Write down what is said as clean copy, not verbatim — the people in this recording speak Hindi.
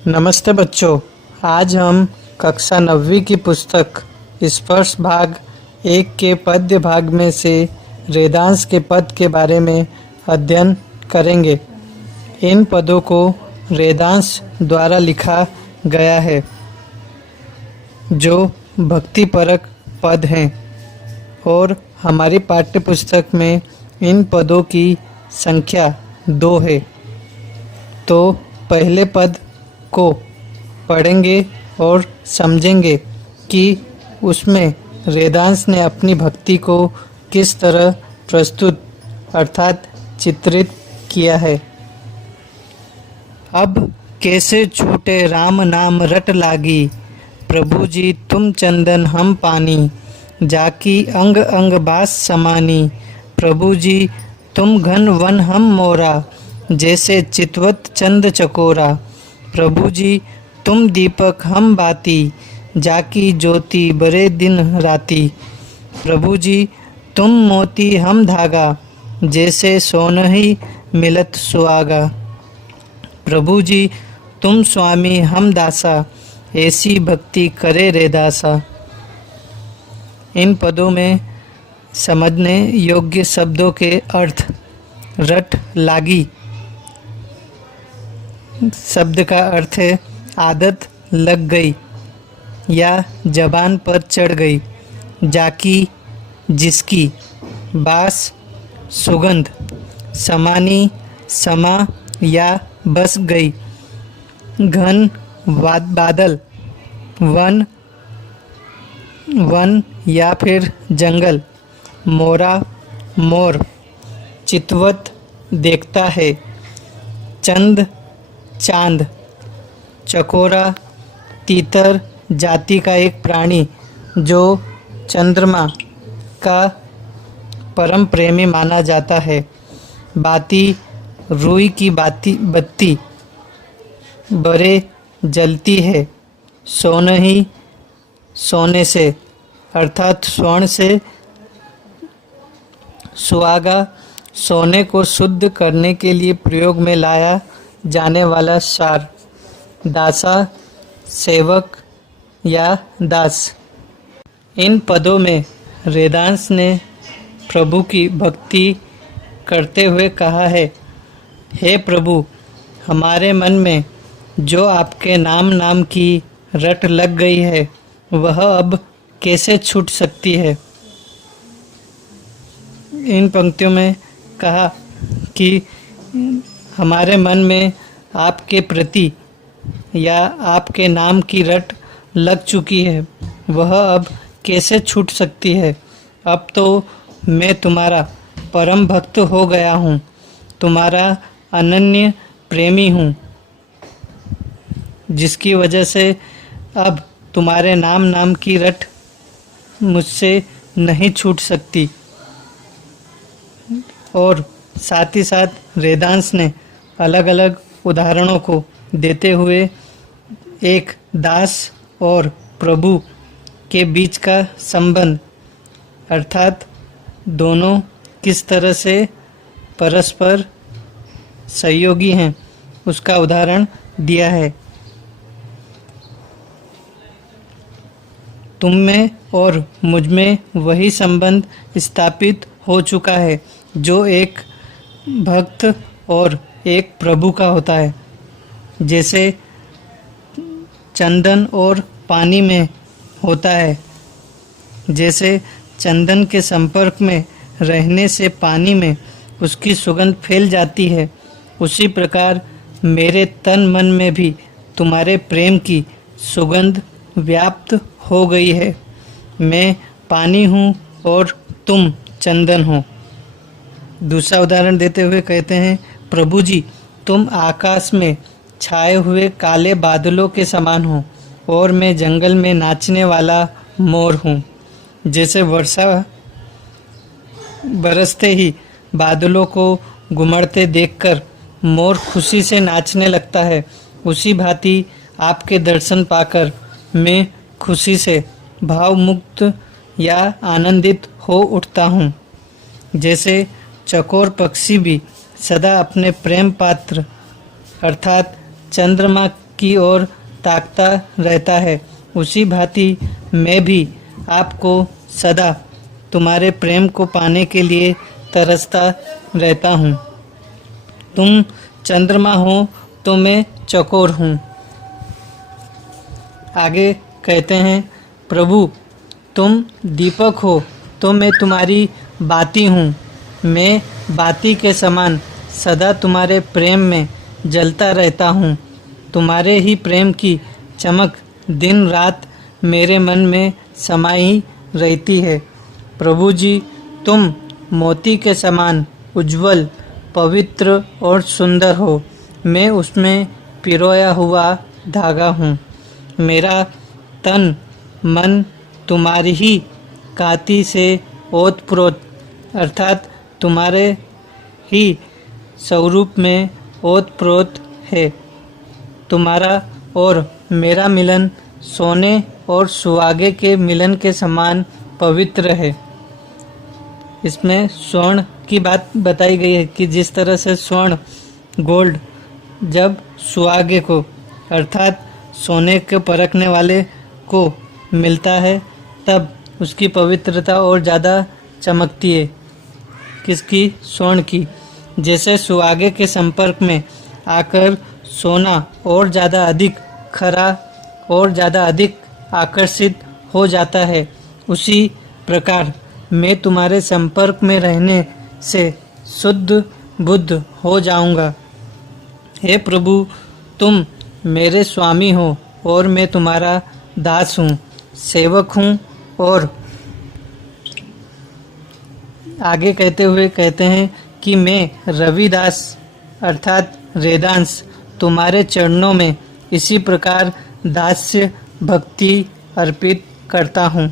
नमस्ते बच्चों। आज हम कक्षा 9वीं की पुस्तक स्पर्श भाग 1 के पद्य भाग में से रेदांश के पद के बारे में अध्ययन करेंगे। इन पदों को रेदांश द्वारा लिखा गया है जो भक्तिपरक पद हैं और हमारी पाठ्य पुस्तक में इन पदों की संख्या 2 है। तो पहले पद को पढ़ेंगे और समझेंगे कि उसमें रेदांश ने अपनी भक्ति को किस तरह प्रस्तुत अर्थात चित्रित किया है। अब कैसे छूटे राम नाम रट लागी, प्रभु जी तुम चंदन हम पानी, जाकी अंग अंग बास समानी, प्रभु जी तुम घन वन हम मोरा, जैसे चितवत चंद चकोरा, प्रभु जी तुम दीपक हम बाती, जाकी ज्योति बरे दिन राती, प्रभु जी तुम मोती हम धागा, जैसे सोनहि मिलत सुहागा, प्रभु जी तुम स्वामी हम दासा, ऐसी भक्ति करे रेदासा। इन पदों में समझने योग्य शब्दों के अर्थ। रट लागी शब्द का अर्थ है आदत लग गई या जबान पर चढ़ गई। जाकी जिसकी, बास सुगंध, समानी समा या बस गई, घन बादल, वन वन या फिर जंगल, मोरा मोर, चितवत देखता है, चंद चांद, चकोरा तीतर जाति का एक प्राणी जो चंद्रमा का परम प्रेमी माना जाता है, बाती रुई की बत्ती, बरे जलती है, सोनहि सोने से अर्थात स्वर्ण से, सुहागा सोने को शुद्ध करने के लिए प्रयोग में लाया जाने वाला सार, दासा सेवक या दास। इन पदों में रेदांश ने प्रभु की भक्ति करते हुए कहा है, हे प्रभु, हमारे मन में जो आपके नाम की रट लग गई है वह अब कैसे छूट सकती है। इन पंक्तियों में कहा कि हमारे मन में आपके प्रति या आपके नाम की रट लग चुकी है, वह अब कैसे छूट सकती है। अब तो मैं तुम्हारा परम भक्त हो गया हूँ, तुम्हारा अनन्य प्रेमी हूँ, जिसकी वजह से अब तुम्हारे नाम की रट मुझसे नहीं छूट सकती। और साथ ही साथ रेदांश ने अलग अलग उदाहरणों को देते हुए एक दास और प्रभु के बीच का संबंध अर्थात दोनों किस तरह से परस्पर सहयोगी हैं उसका उदाहरण दिया है। तुम में और मुझ में वही संबंध स्थापित हो चुका है जो एक भक्त और एक प्रभु का होता है। जैसे चंदन और पानी में होता है, जैसे चंदन के संपर्क में रहने से पानी में उसकी सुगंध फैल जाती है, उसी प्रकार मेरे तन मन में भी तुम्हारे प्रेम की सुगंध व्याप्त हो गई है। मैं पानी हूँ और तुम चंदन हो। दूसरा उदाहरण देते हुए कहते हैं, प्रभु जी तुम आकाश में छाए हुए काले बादलों के समान हो और मैं जंगल में नाचने वाला मोर हूँ। जैसे वर्षा बरसते ही बादलों को घुमड़ते देखकर मोर खुशी से नाचने लगता है, उसी भांति आपके दर्शन पाकर मैं खुशी से भावमुक्त या आनंदित हो उठता हूँ। जैसे चकोर पक्षी भी सदा अपने प्रेम पात्र अर्थात चंद्रमा की ओर ताकता रहता है, उसी भांति मैं भी आपको सदा तुम्हारे प्रेम को पाने के लिए तरसता रहता हूँ। तुम चंद्रमा हो तो मैं चकोर हूँ। आगे कहते हैं, प्रभु तुम दीपक हो तो मैं तुम्हारी बाती हूँ। मैं बाती के समान सदा तुम्हारे प्रेम में जलता रहता हूँ। तुम्हारे ही प्रेम की चमक दिन रात मेरे मन में समाई रहती है। प्रभु जी तुम मोती के समान उज्जवल, पवित्र और सुंदर हो। मैं उसमें पिरोया हुआ धागा हूँ। मेरा तन मन तुम्हारी ही कांति से ओतप्रोत अर्थात तुम्हारे ही स्वरूप में ओतप्रोत है। तुम्हारा और मेरा मिलन सोने और सुहागे के मिलन के समान पवित्र है। इसमें स्वर्ण की बात बताई गई है कि जिस तरह से स्वर्ण गोल्ड जब सुहागे को अर्थात सोने के परखने वाले को मिलता है तब उसकी पवित्रता और ज़्यादा चमकती है। किसकी? स्वर्ण की। जैसे सुहागे के संपर्क में आकर सोना और ज़्यादा अधिक खरा और ज़्यादा अधिक आकर्षित हो जाता है, उसी प्रकार मैं तुम्हारे संपर्क में रहने से शुद्ध बुद्ध हो जाऊंगा। हे प्रभु तुम मेरे स्वामी हो और मैं तुम्हारा दास हूँ, सेवक हूँ। और आगे कहते हुए कहते हैं कि मैं रविदास अर्थात वेदांश तुम्हारे चरणों में इसी प्रकार दास्य भक्ति अर्पित करता हूँ।